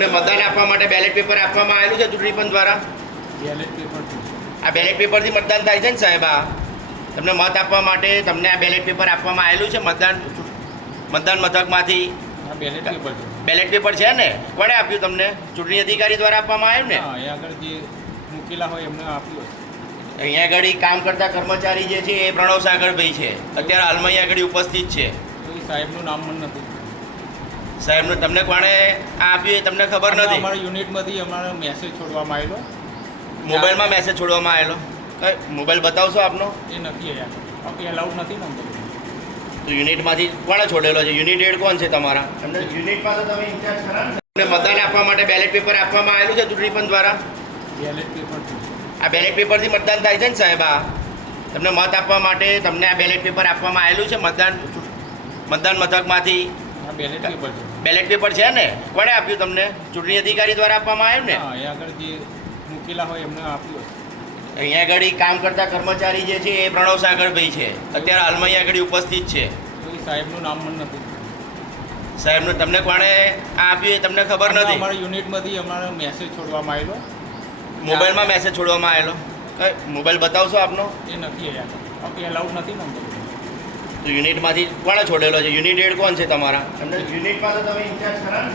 મતદાન આપવા માટે બેલેટ પેપર આપવામાં આવેલું છે ચૂંટણી પંચ દ્વારા. બેલેટ પેપર આ બેલેટ પેપરથી મતદાન થાય છે ને સાહેબ? આ તમને મત આપવા માટે તમને આ બેલેટ પેપર આપવામાં આવેલું છે મતદાન મથકમાંથી. આ બેલેટ પેપર છે. બેલેટ પેપર છે ને? કોણે આપ્યું તમને? ચૂંટણી અધિકારી દ્વારા આપવામાં આવ્યું ને? હા, અહીંયા આગળ જે મૂકેલા હોય એમને આપ્યું હશે. અહીંયા આગળ કામ કરતા કર્મચારી જે છે એ પ્રણવ સાગરભાઈ છે, અત્યારે હાલમાં અહીંયા આગળ ઉપસ્થિત છે. તો એ સાહેબનું નામ મને નથી. સાહેબનું તમને કોણે આપ્યું એ તમને ખબર નથી? અમારા યુનિટમાંથી અમારો મેસેજ છોડવામાં આવેલો. મોબાઈલમાં મેસેજ છોડવામાં આવેલો. કઈ મોબાઈલ બતાવશો આપનો? એ નથી અહીંયા આગળ એલાઉડ નથી ને અંદર. તો યુનિટમાંથી કોણે છોડેલો છે? યુનિટ હેડ કોણ છે તમારા? તમને યુનિટમાં તો તમે ઇન્ચાર્જ ખરા ને? તમને મતદાન આપવા માટે બેલેટ પેપર આપવામાં આવેલું છે ચૂંટણી પંચ દ્વારા. બેલેટ પેપર છે. આ બેલેટ પેપરથી મતદાન થાય છે ને સાહેબ? આ તમને મત આપવા માટે તમને આ બેલેટ પેપર આપવામાં આવેલું છે મતદાન મથકમાંથી. આ બેલેટ પેપર છે. બેલેટ પેપર છે ને? કોણે આપ્યું તમને? ચૂંટણી અધિકારી દ્વારા આપવામાં આવ્યું ને? હા, અહીંયા આગળ જે મૂકેલા હોય એમને આપ્યું હશે. અહીંયા આગળ કામ કરતા કર્મચારી જે છે એ પ્રણવ સાગરભાઈ છે, અત્યારે હાલમાં અહીંયા આગળ ઉપસ્થિત છે. તો એ સાહેબનું નામ મને નથી. સાહેબનું તમને કોણે આપ્યું એ તમને ખબર નથી? અમારા યુનિટમાંથી અમારો મેસેજ છોડવામાં આવેલો. મોબાઈલમાં મેસેજ છોડવામાં આવેલો. કઈ મોબાઈલ બતાવશો આપનો? એ નથી અહીંયા આગળ એલાઉડ નથી ને અંદર. તો યુનિટમાંથી કોણે છોડેલો છે? યુનિટ હેડ કોણ છે તમારા? તમને યુનિટમાં તો તમે ઇન્ચાર્જ ખરા ને?